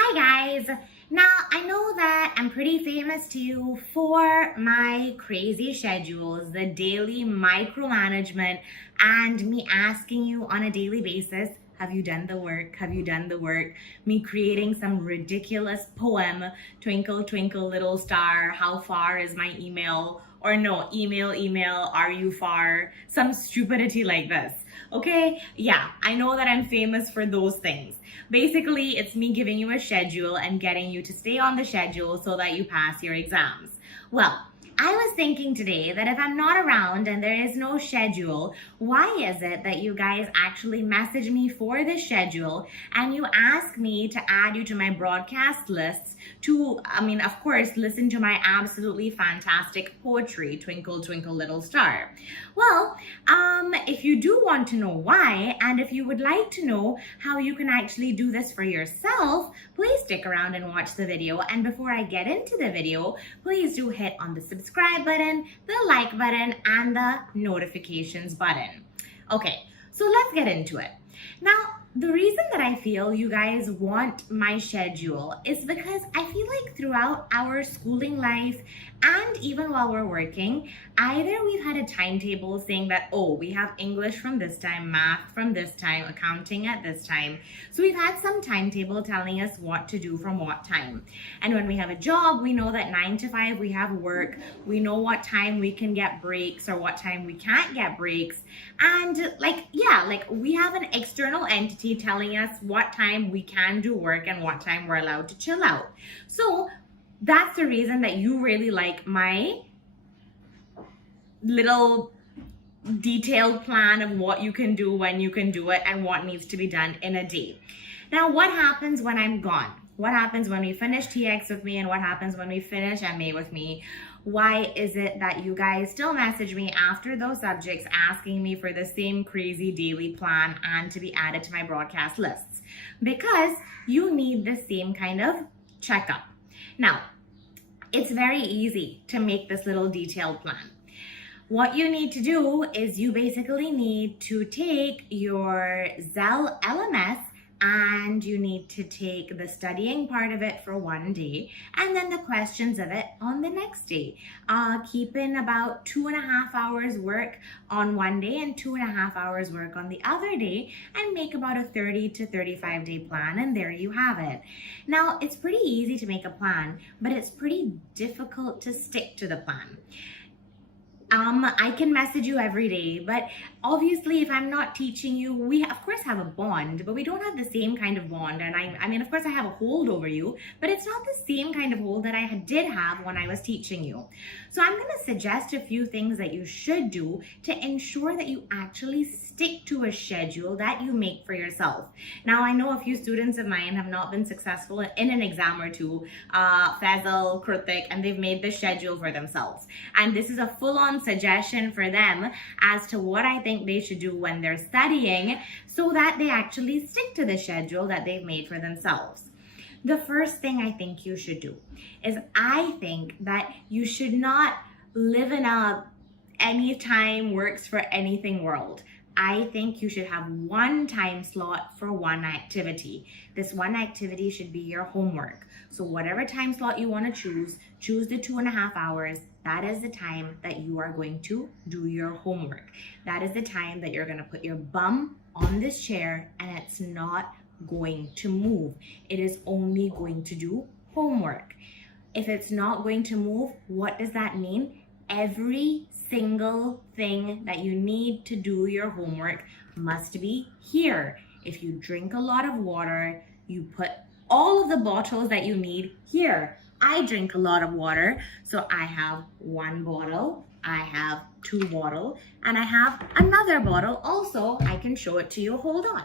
Hi guys! Now I know that I'm pretty famous to you for my crazy schedules, the daily micromanagement, and me asking you on a daily basis, have you done the work? Have you done the work? Me creating some ridiculous poem, Twinkle, Twinkle, Little Star, how far is my email? Or no, email, are you far? Some stupidity like this. Okay, yeah, I know that I'm famous for those things. Basically, it's me giving you a schedule and getting you to stay on the schedule so that you pass your exams. Well, I was thinking today that if I'm not around and there is no schedule, why is it that you guys actually message me for the schedule and you ask me to add you to my broadcast lists to, of course, listen to my absolutely fantastic poetry, Twinkle, Twinkle, Little Star? Well, if you do want to know why, and if you would like to know how you can actually do this for yourself, please stick around and watch the video. And before I get into the video, please do hit on the subscribe button, the like button, and the notifications button. Okay, so let's get into it. Now, the reason that I feel you guys want my schedule is because I feel like throughout our schooling life and even while we're working, either we've had a timetable saying that, oh, we have English from this time, math from this time, accounting at this time. So we've had some timetable telling us what to do from what time. And when we have a job, we know that 9 to 5 we have work. We know what time we can get breaks or what time we can't get breaks. And we have an external entity telling us what time we can do work and what time we're allowed to chill out. So that's the reason that you really like my little detailed plan of what you can do, when you can do it, and what needs to be done in a day. Now, what happens when I'm gone? What happens when we finish TX with me, and what happens when we finish MA with me? Why is it that you guys still message me after those subjects asking me for the same crazy daily plan and to be added to my broadcast lists? Because you need the same kind of checkup. Now, it's very easy to make this little detailed plan. What you need to do is you basically need to take your Zell LMS and you need to take the studying part of it for one day and then the questions of it on the next day. Keep in about 2.5 hours work on one day and 2.5 hours work on the other day and make about a 30 to 35 day plan, and there you have it. Now, it's pretty easy to make a plan, but it's pretty difficult to stick to the plan. I can message you every day, but obviously if I'm not teaching you, we of course have a bond, but we don't have the same kind of bond. And of course I have a hold over you, but it's not the same kind of hold that I did have when I was teaching you. So I'm going to suggest a few things that you should do to ensure that you actually stick to a schedule that you make for yourself. Now, I know a few students of mine have not been successful in an exam or two, Faisal, Kritik, and they've made the schedule for themselves. And this is a full-on suggestion for them as to what I think they should do when they're studying so that they actually stick to the schedule that they've made for themselves. The first thing I think you should do is I think that you should not live in a anytime works for anything world. I think you should have one time slot for one activity. This one activity should be your homework. So whatever time slot you want to choose the 2.5 hours. That is the time that you are going to do your homework. That is the time that you're going to put your bum on this chair and it's not going to move. It is only going to do homework. If it's not going to move, what does that mean? Every single thing that you need to do your homework must be here. If you drink a lot of water, you put all of the bottles that you need here. I drink a lot of water, so I have 1 bottle, I have 2 bottles, and I have another bottle also. I can show it to you. Hold on.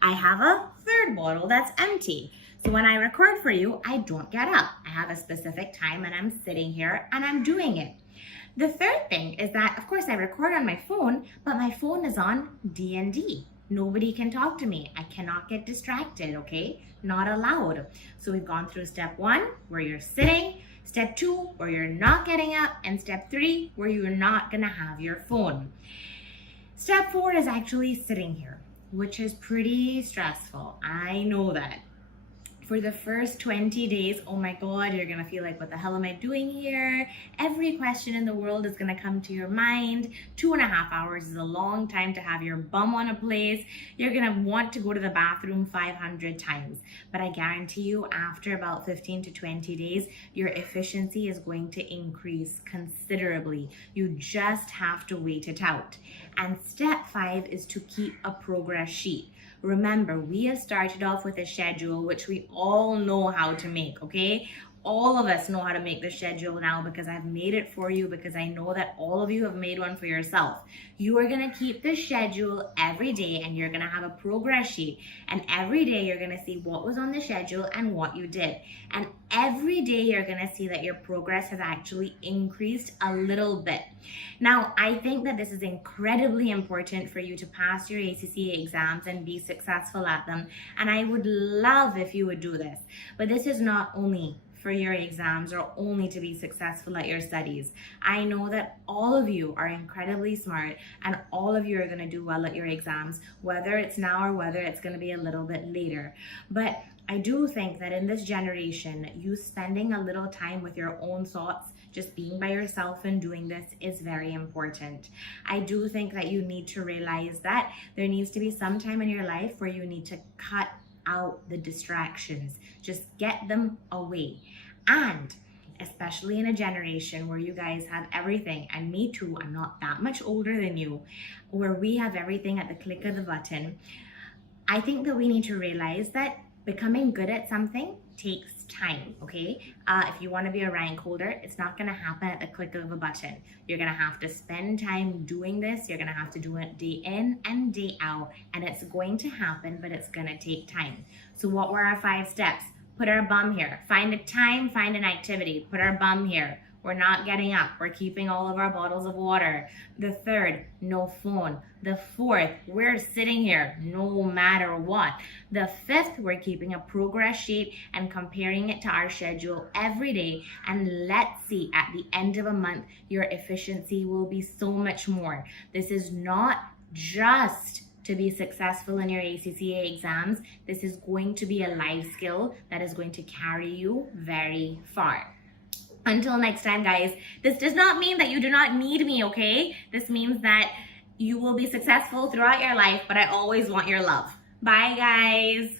I have a 3rd bottle that's empty. So when I record for you, I don't get up. I have a specific time and I'm sitting here and I'm doing it. The third thing is that, of course, I record on my phone, but my phone is on D&D. Nobody can talk to me. I cannot get distracted, okay? Not allowed. So we've gone through step 1, where you're sitting, step 2, where you're not getting up, and step 3, where you're not gonna have your phone. Step 4 is actually sitting here, which is pretty stressful. I know that. For the first 20 days, oh my God, you're gonna feel like, what the hell am I doing here? Every question in the world is gonna come to your mind. 2.5 hours is a long time to have your bum on a place. You're gonna want to go to the bathroom 500 times. But I guarantee you, after about 15 to 20 days, your efficiency is going to increase considerably. You just have to wait it out. And step 5 is to keep a progress sheet. Remember, we have started off with a schedule, which we all know how to make, okay? All of us know how to make the schedule now because I've made it for you, because I know that all of you have made one for yourself. You are gonna keep the schedule every day, and you're gonna have a progress sheet. And every day you're gonna see what was on the schedule and what you did. And every day you're gonna see that your progress has actually increased a little bit. Now, I think that this is incredibly important for you to pass your ACCA exams and be successful at them. And I would love if you would do this. But this is not only for your exams or only to be successful at your studies. I know that all of you are incredibly smart, and all of you are gonna do well at your exams, whether it's now or whether it's gonna be a little bit later. But I do think that in this generation, you spending a little time with your own thoughts, just being by yourself and doing this, is very important. I do think that you need to realize that there needs to be some time in your life where you need to cut out the distractions. Just get them away. And especially in a generation where you guys have everything, and me too, I'm not that much older than you, where we have everything at the click of the button, I think that we need to realize that becoming good at something takes time, okay? If you want to be a rank holder, it's not going to happen at the click of a button. You're going to have to spend time doing this. You're going to have to do it day in and day out, and it's going to happen, but it's going to take time. So what were our 5 steps? Put our bum here. Find a time, find an activity. Put our bum here. We're not getting up. We're keeping all of our bottles of water. The 3rd, no phone. The 4th, we're sitting here no matter what. The 5th, we're keeping a progress sheet and comparing it to our schedule every day. And let's see, at the end of a month, your efficiency will be so much more. This is not just to be successful in your ACCA exams. This is going to be a life skill that is going to carry you very far. Until next time, guys, this does not mean that you do not need me, okay? This means that you will be successful throughout your life, but I always want your love. Bye, guys.